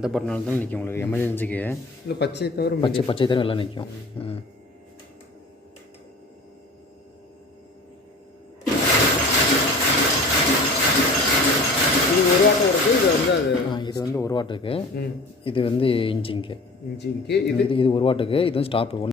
எந்த பட்டனாலும் தான் நிற்கும் உங்களுக்கு எமர்ஜென்சிக்கு. இல்லை பச்சை தவிர பச்சை தவிர எல்லாம் நிற்கும். இது 1 வாட் வருது. இது வந்து அது இது வந்து 1 வாட்டுக்கு, இது வந்து இன்ச்சிங்க்கு. இது 1 வாட்டுக்கு, இது வந்து ஸ்டாப்பு.